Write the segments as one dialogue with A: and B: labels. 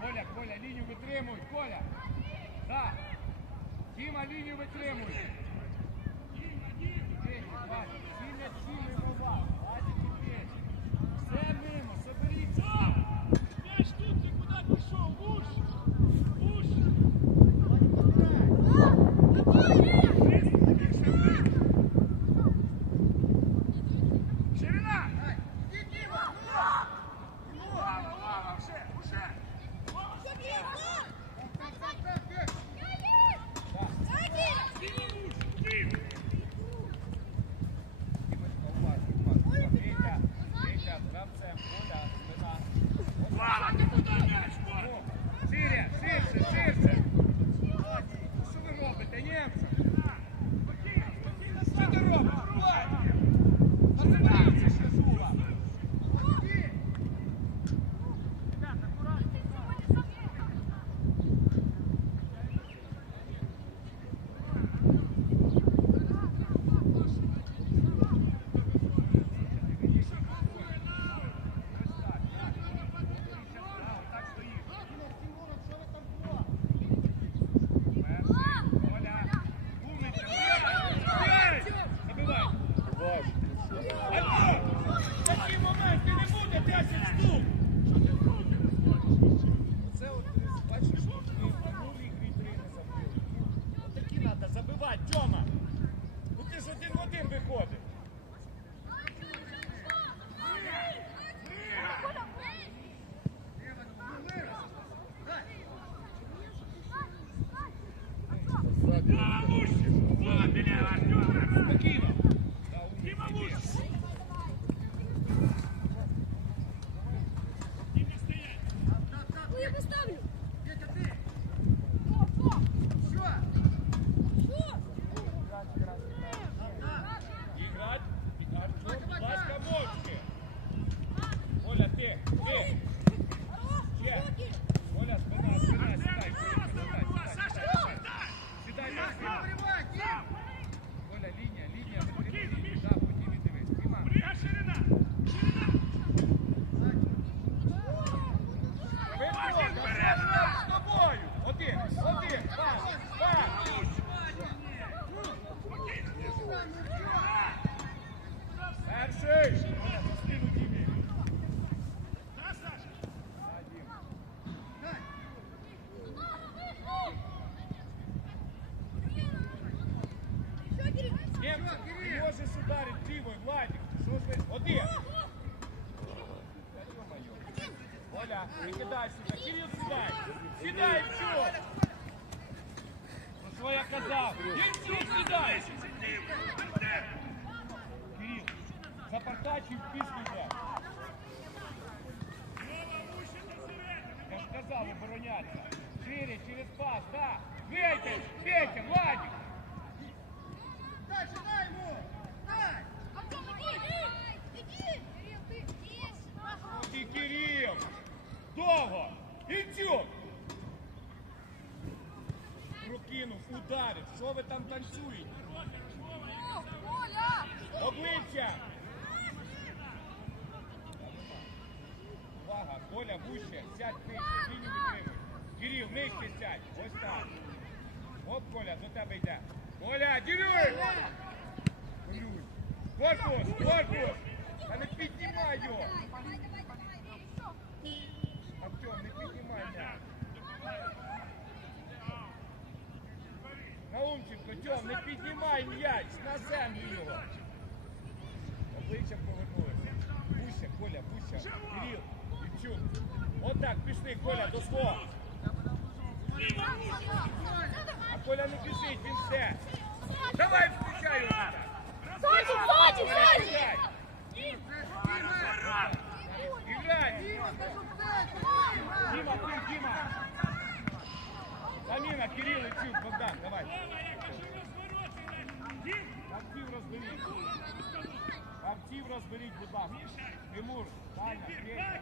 A: Коля,
B: Коля, лінію витримуй, Коля. Да. Діма, лінію витримуй.
C: Діма, Діма.
A: Сильно, сильно, Подачи в
B: пишки взять. Я же сказал обороняться. Шире, через пас, да. Петя, Петя, Владик.
D: Дай, дай ему. Дай.
B: Артем, иди. Иди. Иди, Кирилл. Долго. Идет. Прокинув, ударив. Що ви там танцюєте? Обличчя! увага, Коля вуще, сядь нижче, лінію витримуй. Кирил, нижче сядь. Ось так. От Коля, до тебе йде.
A: Коля, Кирил! Корпус, корпус! Та не піднімай його! Артем, не піднімай м'яч. Наумченко, Тьом, не піднімай м'яч, на землю його. Обличчя повернулося. Пуща, Коля, пуща, Кирил. Івчук. Отак, пішли, Коля, до свого. А Коля не біжить, він все. Давай, включай його.
E: Ззаді, ззаді, ззаді!
A: Играй! Играй! Дима, ты, Дима! Замена, Кирилл и Чук, Богдан, давай. Гравців розберіть. Гравців розберіть, будь ласка. Тимур, Таня, Петя,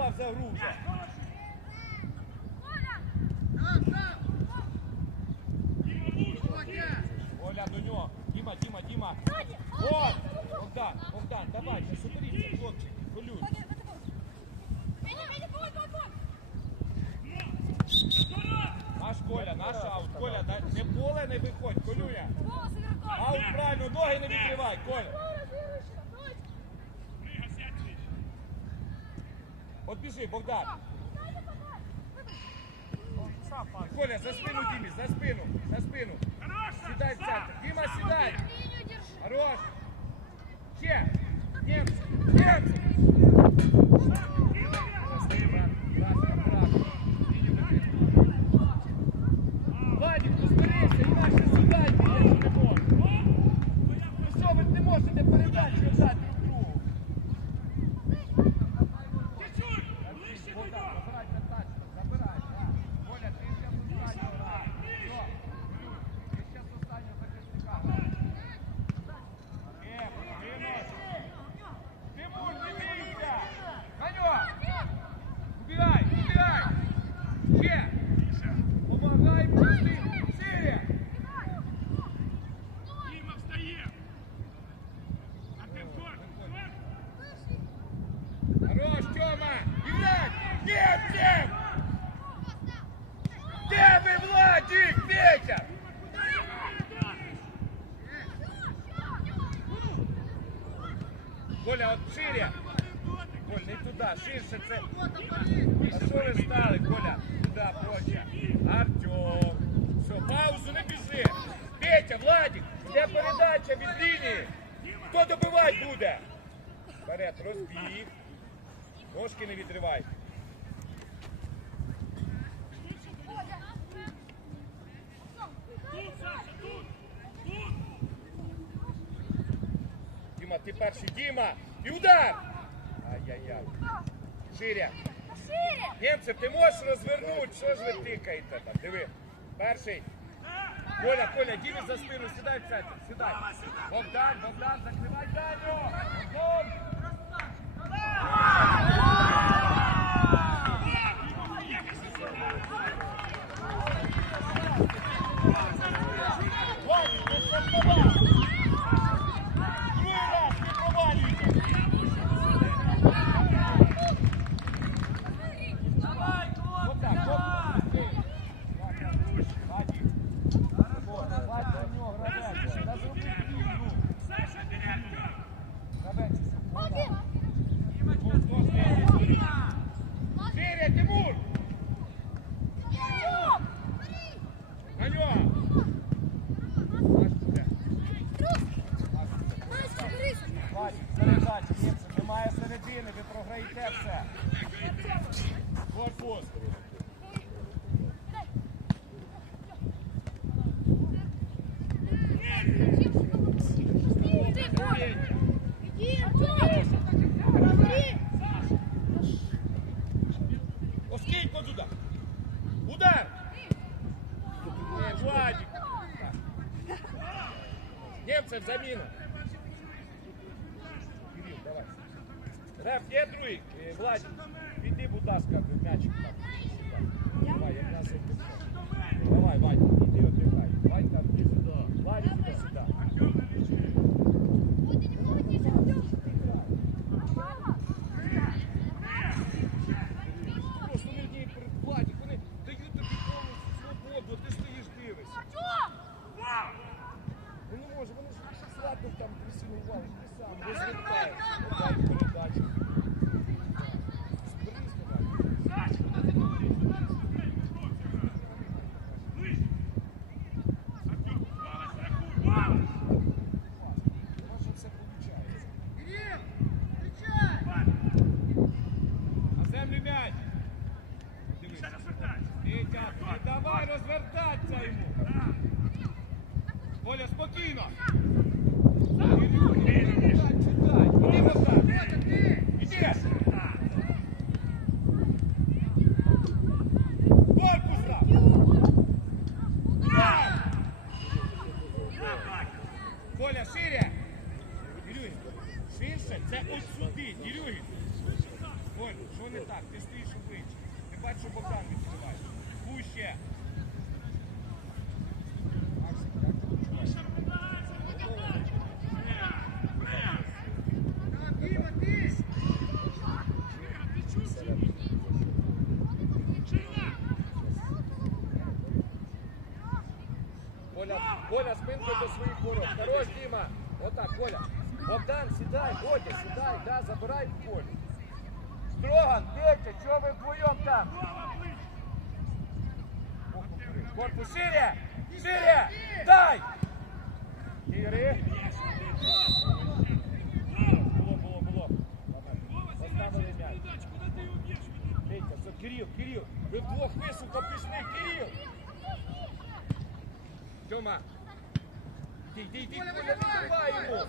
A: 10 раз упав за гру вже! Оля, до нього! Діма, Діма, Діма! О! Богдан, Богдан, давай, не соберіться, хлопці, колюй! Наш Коля, наш аут. Коля, да- не поле не виходь, Колюня! Аут правильно, ноги не відкривай, Коля! От біжи, Богдан! Коля, за спину Дімі, за спину, за спину. Сідай в центр. Діма, сідай. Хорош. Ще. Немці, немці. Владик, розберися, інакше сідай, ти якщо не можеш. Ну що, ви не можете передачі віддати друг другу. Богдан, забирай п'ятачку, забирай, да. Коля, ти ще в останнього грай. Все, ти ще з останнього захисника грай. Е, винос. Тимур, не бійся! Ганьо! Убігай, убігай! Ще! Помагай, пусти! Шире!
E: Діма встає! Артемко, зверху!
A: Хорош, Тёма! Играть! Тем! Где Владик, Петя? Коля, от шире! Коль, не туди, ширше це. Що ви стали, Коля? Туди, проще. Артем. Все, паузу не біжи. Петя, Владик, де передача від? Хто добивати буде? Вперед, розбіг. Ножки не відривай.
E: Тут, Саша, тут! Тут!
A: Діма, ти перший. Діма! І удар! Ай-яй-яй. Ширя. Німцев, ти можеш розвернути? Що ж ви тикаєте там? Диви. Перший. Коля, Коля, діві за спину, сідай в центр, сідай. Богдан, Богдан, закривай Даню! Богдан! Владик, ти що вдавав? Другий раз не провалюйся. Отак, оп, ти. Владик. Вот, Владик, у нього гравець. Та зроби дві, ну.
E: Саша, директор!
A: Гравець. Ну, хто ж не? передачі. Німці, немає середини, ви програєте все.
F: Корпус.
A: Оскілько туди. Удар! Владик. Німцев заміна. Коля, до своїх ворот. Хорош, Діма. Отак, Коля. Богдан, сідай, Бодя, сідай, да, забирай в полі. Строган, Петя, чого ви вдвоєм там? Корпус шире! Шире! Дай! Ігри! Було, було, було. Поставили м'яч. Петя, це Кирил, Кирил. Ви вдвох високо пішли, Кирил! Тьома! Йди, йди, йди, Коля, йому!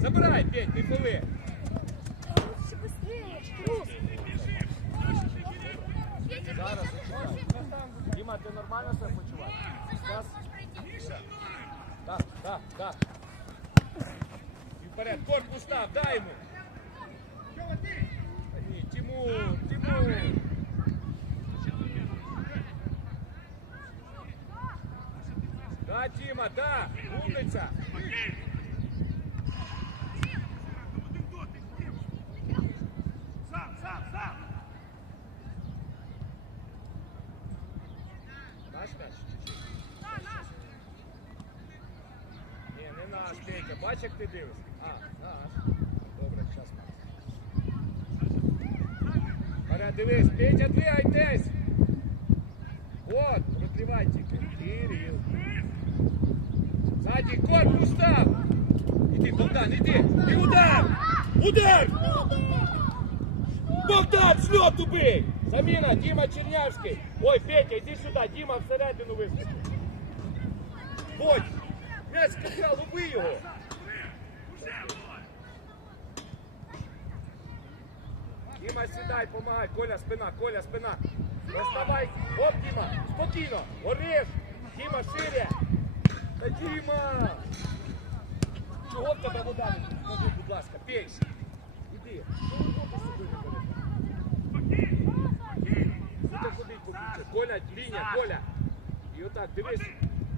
A: Забирай, Петь, не коли! Зараз. Діма, ти нормально себе почуваєш? Зараз? Так, так, так. І вперед, корпус став, дай йому! Ні, Тимур, Тимур! Да, Тима, да, умниця!
C: Сам, сам, сам!
A: Наш м'яч чи чий? Ні, не наш, Петя. Бач, як ти дивишся? А, наш. Добре, зараз наш. Маря, дивись, Петя, двигайтесь! От, розливай тільки. Кирил. Ззаді корпус став! Іди, Богдан, іди! І удар! Удар! Убий! Заміна, Діма Чернявський. Ой, Петя, іди сюди, Діма всередину вискочив. Будь! М'яч сказав, убий його! Діма, сідай, помагай, Коля, спина, Коля, спина. Доставай, оп, Діма, спокійно, гориш, Діма, шире. Та Діма! Чого в тебе вода? Будь ласка, пей. Іди. Що ви робите з не берете? Куди ходить по ключу? Коля, лінія, Коля. І отак, дивись.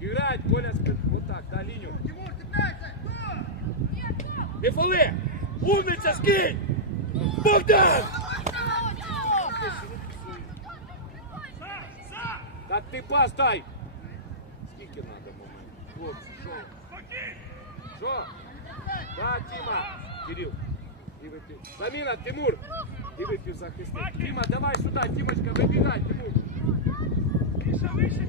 A: І грать, Коля, спин. Отак, да, лінію.
D: Тимур, цепляйся!
A: Не фоли! Умниця, скинь! Богдан!
C: Сам, сам!
A: Так ти пас дай! Скільки треба моментів? Хлопці, що?
C: Спокійно!
A: Що? Да, Тіма! Кирил, диви ти. Заміна, Тимур! Диви півзахисник. Тима, давай сюди, Тімочка, вибігай, Тимур!
C: Міша, вище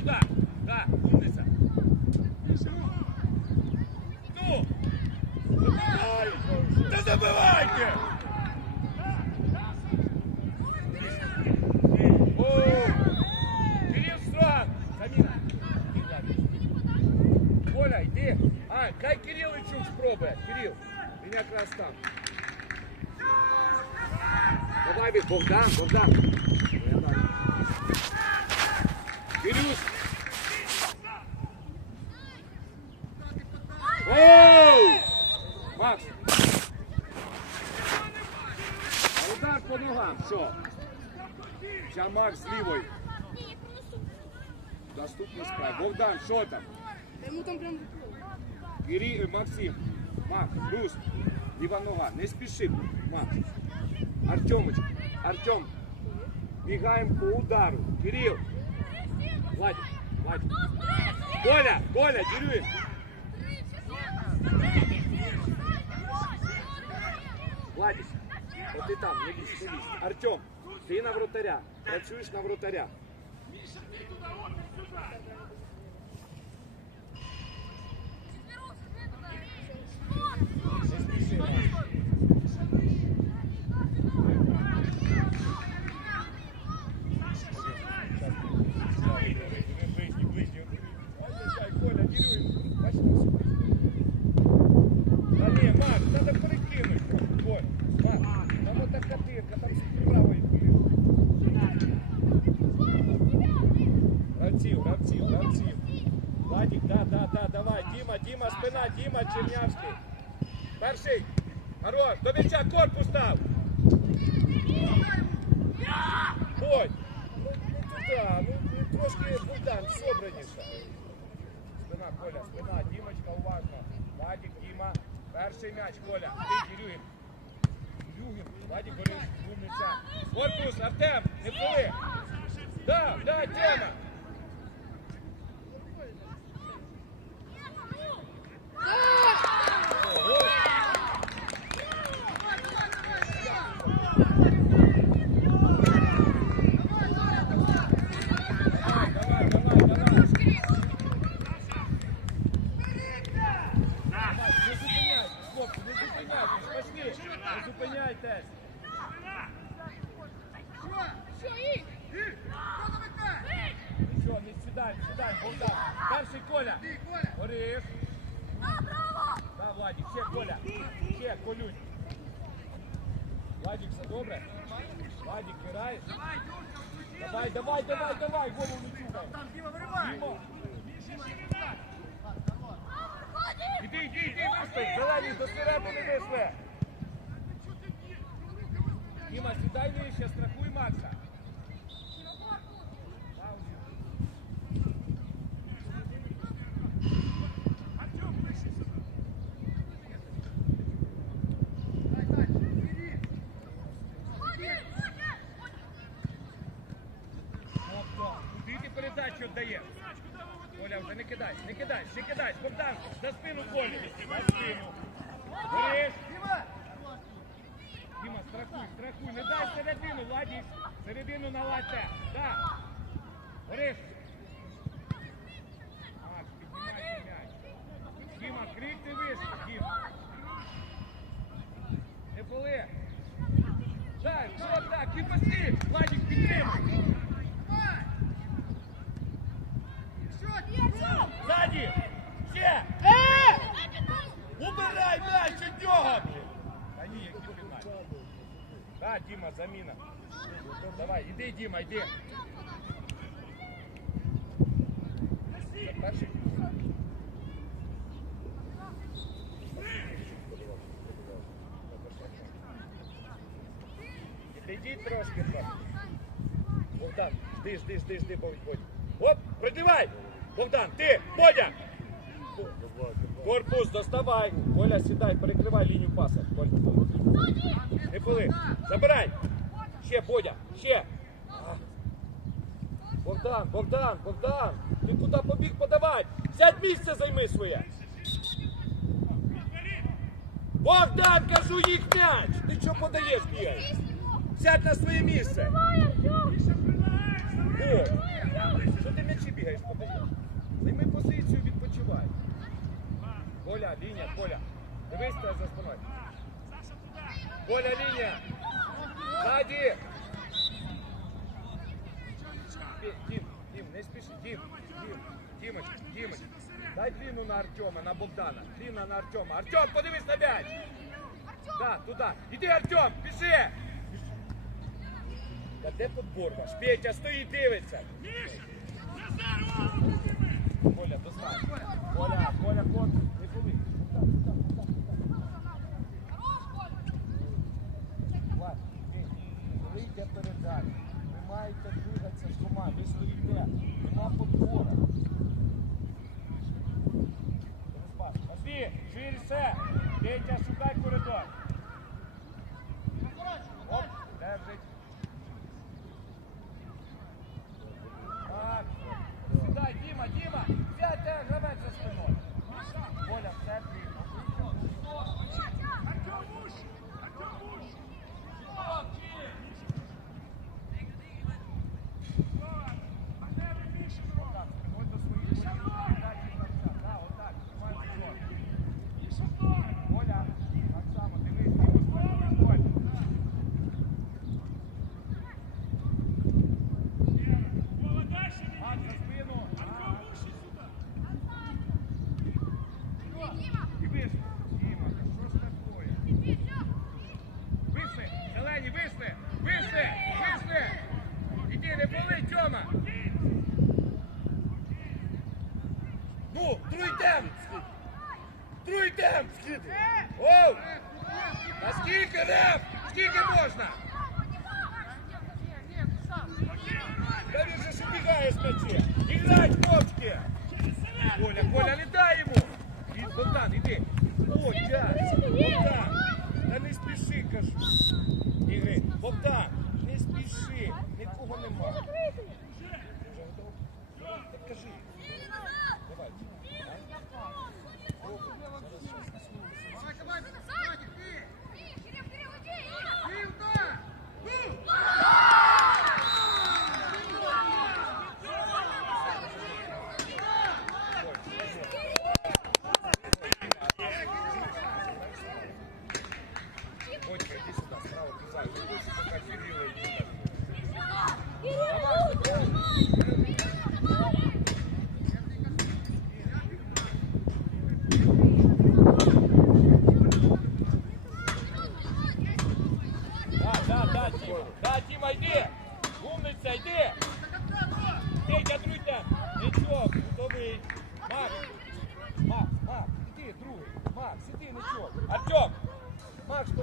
A: першим сюди. Так, вулиця. Ну. Забивай. Та забивайте. О, Кирил Стран. Заміна. Коля, йди. А, хай Кириличук спробує. Кирил, він якраз там. Давай від Богдан, Богдан. Кирі, Максим, Макс, Русь, ліва нога, не спіши, Макс. Артемыч, Артем, бігаємо по удару. Кирил, Владик, Владик. Коля, Коля, Дерюєм. Владик, от ти там, не лізь, не лізь. Артем, ти на вратаря, працюєш на вратаря. Не Діма, Чернявський. Перший. Хорош, до м'яча корпус став. Ходь. Ну, ну, трошки Богдан, собраніше. Спина, Коля, спина, Дімочка, уважно. Владик, Діма. Перший м'яч, Коля. Ти, Дірюєм. Дірюєм. Владик, Борис, умниця. Корпус, Артем, не впали. Да, да, Тема. Ого. Давай, давай, давай, давай. Давай, не зупиняйтесь, хлопці, не зупиняйтесь, пошли, не зупиняйтесь.
D: Що? І? Хто замикає?
A: Нічого, не сідай, не сідай, Богдан. Перший Коля.
D: Ти, Коля!
A: Гориш. Да, Владик, ще Коля. Ще, Колюнь. Владик, все добре? Владик, граєш? Давай, давай, давай, давай, голову не чухай.
D: Там Діма виривай!
A: Дімо. Іди, іди, іди, вийшли. Зелені до середини вийшли. Діма, сідай нижче, страхуй Макса. Паузі.
D: Дай, дай, іди!
A: Тобто, куди ти передачу віддаєш? Коля, вже не кидай, не кидай, не кидай. Богдан, за спину Колі. На спину. Гориш.
D: Діма!
A: Страхуй, страхуй. Не дай середину, Владик. Середину наладьте. Да. Гориш. нього! блін! Та ні, який пінальті. Да, Діма, заміна. Давай, іди, Діма, йди. Це перший. Підійдіть трошки трохи. Богдан, жди, жди, жди, жди, Бодь, Бодь. Оп, придивай! Богдан, ти, Бодя! Корпус, доставай. Коля, сідай, перекривай лінію паса. Не пили. Забирай. Ще, Бодя, ще. Богдан, Богдан, Богдан! Ти куди побіг подавай? Сядь місце займи своє! Богдан, кажу, їх м'яч! Ти чого подаєш бігаєш? Сядь на своє місце! Що ти м'ячі бігаєш подаєш? Займи позицію, відпочивай. Коля, лінія, Коля. Дивись тебе за спиною. Коля, лінія. Ззаді. Дім, Дім, не спіши. Дім, Дім, Дімоч, Дімоч. Дай длину на Артема, на Богдана. Длина на Артема. Артем, подивись на м'яч. Да, туди. Іди, Артем, біжи. Та де тут Борбаш? Петя стоїть, дивиться. Коля, достань. Коля, Коля, кот, не коли. Влад, ти, коли передача, ви маєте двигатися з команди, ви стоїте, нема подбора. Пошли, ширше. Петя, шукай коридор.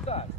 A: cara.